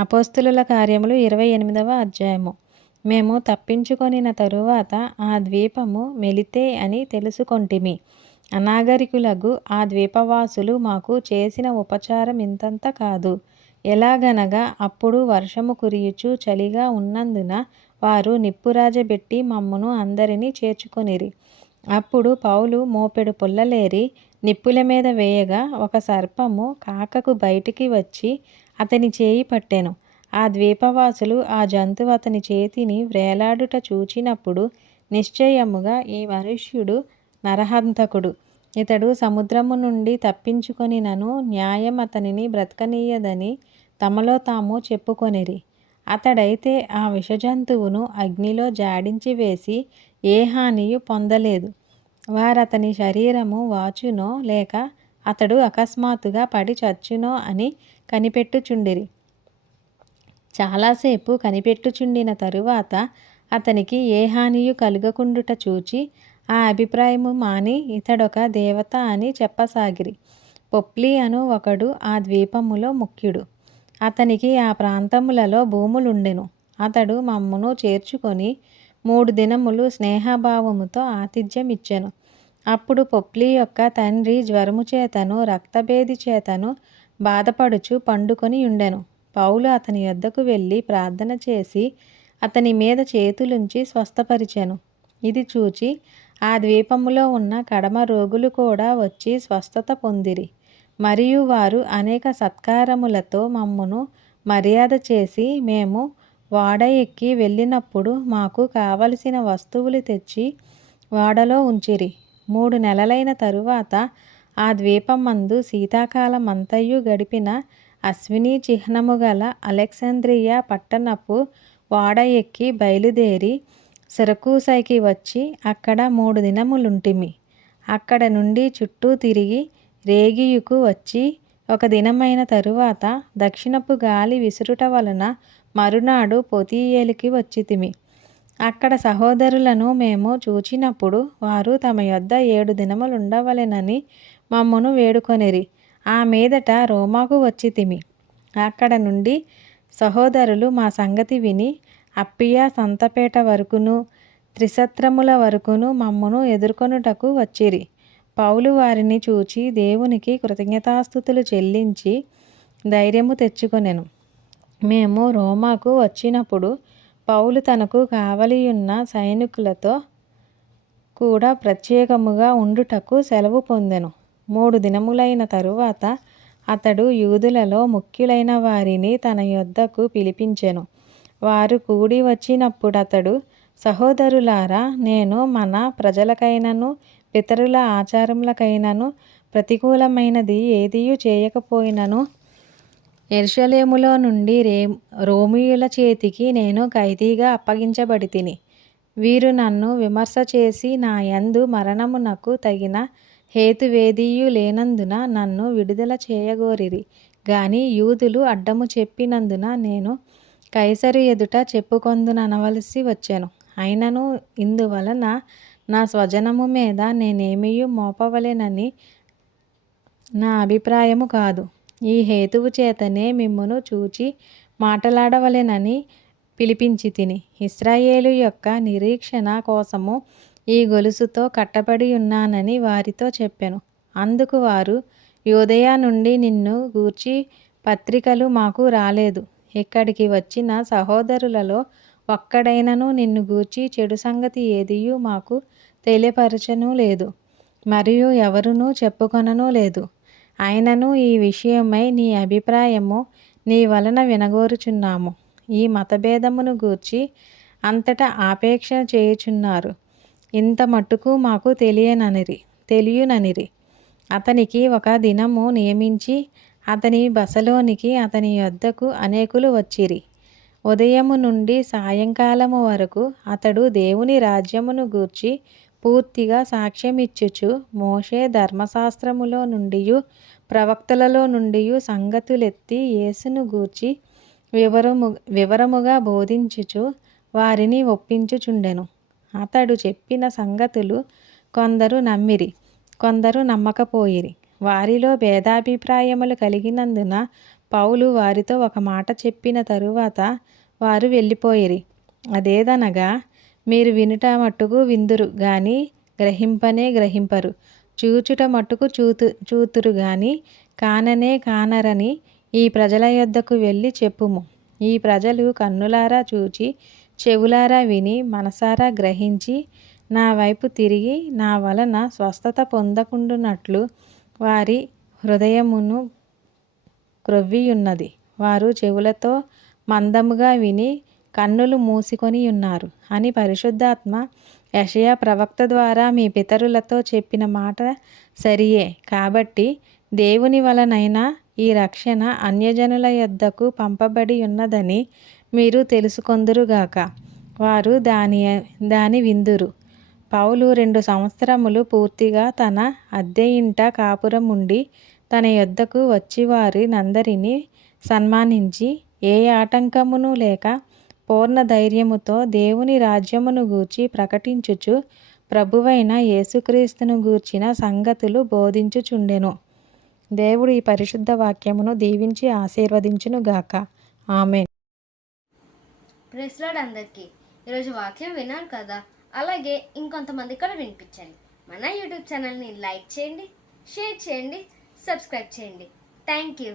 అపోస్తుల కార్యములు ఇరవై ఎనిమిదవ అధ్యాయము. మేము తప్పించుకొనిన తరువాత ఆ ద్వీపము మెలితే అని తెలుసుకొంటిమి. అనాగరికులకు ఆ ద్వీపవాసులు మాకు చేసిన ఉపచారం ఇంతంత కాదు. ఎలాగనగా అప్పుడు వర్షము కురియుచు చలిగా ఉన్నందున వారు నిప్పురాజబెట్టి మమ్మను అందరినీ చేర్చుకొనిరి. అప్పుడు పౌలు మోపెడు పుల్లలేరి నిప్పుల మీద వేయగా ఒక సర్పము కాకకు బయటికి వచ్చి అతని చేయి పట్టెను. ఆ ద్వీపవాసులు ఆ జంతువు అతని చేతిని వ్రేలాడుట చూచినప్పుడు నిశ్చయముగా ఈ మనుష్యుడు నరహంతకుడు. ఇతడు సముద్రము నుండి తప్పించుకొని నను న్యాయం అతనిని బ్రతకనీయదని తమలో తాము చెప్పుకొనిరి. అతడైతే ఆ విషజంతువును అగ్నిలో జాడించి వేసి ఏ హానియు పొందలేదు. వారతని శరీరము వాచునో లేక అతడు అకస్మాత్తుగా పడి చచ్చునో అని కనిపెట్టుచుండిరి. చాలాసేపు కనిపెట్టుచుండిన తరువాత అతనికి ఏ హానియు కలుగకుండుట చూచి ఆ అభిప్రాయము మాని ఇతడొక దేవత అని చెప్పసాగిరి. పొప్లి అను ఒకడు ఆ ద్వీపములో ముఖ్యుడు. అతనికి ఆ ప్రాంతములలో భూములుండెను. అతడు మమ్మును చేర్చుకొని మూడు దినములు స్నేహభావముతో ఆతిథ్యమిచ్చెను. అప్పుడు పొప్లి యొక్క తండ్రి జ్వరము చేతను రక్తభేది చేతను బాధపడుచు పండుకొని ఉండెను పౌలు అతని యొద్దకు వెళ్ళి ప్రార్థన చేసి అతని మీద చేతులుంచి స్వస్థపరిచెను. ఇది చూచి ఆ ద్వీపములో ఉన్న కడమ రోగులు కూడా వచ్చి స్వస్థత పొందిరి. మరియు వారు అనేక సత్కారములతో మమ్మును మర్యాద చేసి మేము వాడ ఎక్కి వెళ్ళినప్పుడు మాకు కావలసిన వస్తువులు తెచ్చి వాడలో ఉంచిరి. మూడు నెలలైన తరువాత ఆ ద్వీపమందు శీతాకాలమంతయు గడిపిన అశ్వినీ చిహ్నము గల అలెగ్జాంద్రియ పట్టణపు వాడ ఎక్కి బయలుదేరి సిరకూసైకి వచ్చి అక్కడ మూడు దినములుంటిమి. అక్కడ నుండి చుట్టూ తిరిగి రేగియుకు వచ్చి ఒక దినమైన తరువాత దక్షిణపు గాలి విసురుట వలన మరునాడు పొతీయేలికి వచ్చితిమి. అక్కడ సహోదరులను మేము చూచినప్పుడు వారు తమ యొద్ద ఏడు దినములుండవలెనని మమ్మను వేడుకొనిరి. ఆ మీదట రోమాకు వచ్చితిమి అక్కడ నుండి సహోదరులు మా సంగతి విని అప్పియా సంతపేట వరకును త్రిసత్రముల వరకును మమ్మను ఎదుర్కొనుటకు వచ్చిరి. పౌలు వారిని చూచి దేవునికి కృతజ్ఞతాస్థుతులు చెల్లించి ధైర్యము తెచ్చుకొనెను. మేము రోమాకు వచ్చినప్పుడు పౌలు తనకు కావలియున్న సైనికులతో కూడా ప్రత్యేకముగా ఉండుటకు సెలవు పొందెను. మూడు దినములైన తరువాత అతడు యూదులలో ముఖ్యులైన వారిని తన యొద్దకు పిలిపించెను. వారు కూడి వచ్చినప్పుడు అతడు సహోదరులారా నేను మన ప్రజలకైనను పితరుల ఆచారములకైనను ప్రతికూలమైనది ఏదియూ చేయకపోయినను ఎరుషలేములో నుండి రే రోమియుల చేతికి నేను ఖైదీగా అప్పగించబడి తిని వీరు నన్ను విమర్శ చేసి నా యందు మరణమునకు తగిన హేతువేదీయు లేనందున నన్ను విడుదల చేయగోరిరి. గాని యూదులు అడ్డము చెప్పినందున నేను కైసరు ఎదుట చెప్పుకొందుననవలసి వచ్చాను. అయినను ఇందువలన నా స్వజనము మీద నేనేమీ మోపవలెనని నా అభిప్రాయము కాదు. ఈ హేతువు చేతనే మిమ్మును చూచి మాటలాడవలెనని పిలిపించి తిని. ఇస్రాయేలు యొక్క నిరీక్షణ కోసము ఈ గొలుసుతో కట్టబడి ఉన్నానని వారితో చెప్పాను. అందుకు వారు యోదయ నుండి నిన్ను గూర్చి పత్రికలు మాకు రాలేదు. ఇక్కడికి వచ్చిన సహోదరులలో ఒక్కడైనను నిన్ను గూర్చి చెడు సంగతి ఏదియూ మాకు తెలియపరచను లేదు. మరియు ఎవరునూ చెప్పుకొనను లేదు. ఆయనను ఈ విషయమై నీ అభిప్రాయము నీ వలన వినగోరుచున్నాము. ఈ మతభేదమును గూర్చి అంతటా ఆపేక్ష చేయుచున్నారు. ఇంత మట్టుకు మాకు తెలియననిరి తెలియననిరి. అతనికి ఒక దినము నియమించి అతని బసలోనికి అతని యొద్దకు అనేకులు వచ్చిరి. ఉదయము నుండి సాయంకాలము వరకు అతడు దేవుని రాజ్యమును గూర్చి పూర్తిగా సాక్ష్యమిచ్చుచు మోషే ధర్మశాస్త్రములో నుండియు ప్రవక్తలలో నుండియు సంగతులెత్తి యేసును గూర్చి వివరము వివరముగా బోధించుచు వారిని ఒప్పించుచుండెను. అతడు చెప్పిన సంగతులు కొందరు నమ్మిరి కొందరు నమ్మకపోయిరి. వారిలో భేదాభిప్రాయములు కలిగినందున పౌలు వారితో ఒక మాట చెప్పిన తరువాత వారు వెళ్ళిపోయిరి. అదేదనగా మీరు వినుట మట్టుకు విందురు గాని గ్రహింపనే గ్రహింపరు. చూచుట మట్టుకు చూతు చూతురు గాని కాననే కానరని ఈ ప్రజల యొద్దకు వెళ్ళి చెప్పుము. ఈ ప్రజలు కన్నులారా చూచి చెవులారా విని మనసారా గ్రహించి నా వైపు తిరిగి నా వలన స్వస్థత పొందకుండునట్లు వారి హృదయమును క్రొవ్వియున్నది. వారు చెవులతో మందముగా విని కన్నులు మూసుకొని ఉన్నారు. అని పరిశుద్ధాత్మ యషయా ప్రవక్త ద్వారా మీ పితరులతో చెప్పిన మాట సరియే. కాబట్టి దేవుని వలనైనా ఈ రక్షణ అన్యజనుల యొద్దకు పంపబడి ఉన్నదని మీరు తెలుసుకొందురుగాక వారు దాని దాని విందురు. పౌలు రెండు సంవత్సరములు పూర్తిగా తన అద్దె ఇంట కాపురం ఉండి తన యొద్దకు వచ్చి వారినందరినీ సన్మానించి ఏ ఆటంకమును లేక పూర్ణ ధైర్యముతో దేవుని రాజ్యమును గూర్చి ప్రకటించుచు ప్రభువైన యేసుక్రీస్తును గూర్చిన సంగతులు బోధించుచుండెను. దేవుడు ఈ పరిశుద్ధ వాక్యమును దీవించి ఆశీర్వదించును గాక ఆమె ప్రెస్లాడ్ అందరికీ ఈరోజు వాక్యం విన్నారు కదా? అలాగే ఇంకొంతమంది కూడా వినిపించండి. మన యూట్యూబ్ ఛానల్ని లైక్ చేయండి షేర్ చేయండి సబ్స్క్రైబ్ చేయండి. Thank you.